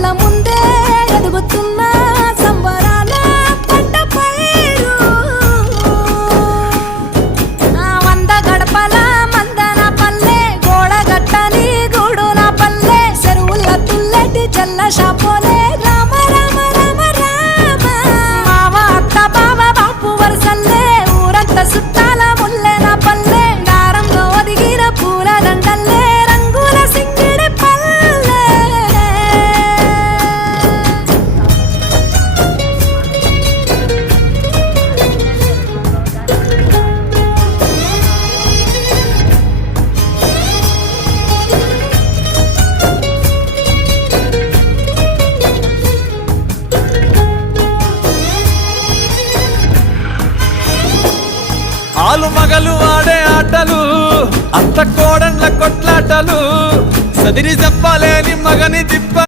కళ్ళ ముందే ఎదుగుతున్న సంబరాల పంట పైరు వంద గడపల మందన పల్లె గోడగట్టని గూడున పల్లె చెరువుల తుల్లటి చల్ల షాపోలే రామ రామ రామ రామ మావ అత్త బావ బాపు వరసల్లే ఊరంత సుట్టాల ముల్లెన పల్లె దారంలో ఒదిగిన పూల దండల్లే రంగుల సింగిడి పల్లె ఆలు మగలు ఆడే ఆటలు అత్త కోడళ్ళ కొట్లాటలు సదిరి చెప్పలేని మగని తిప్ప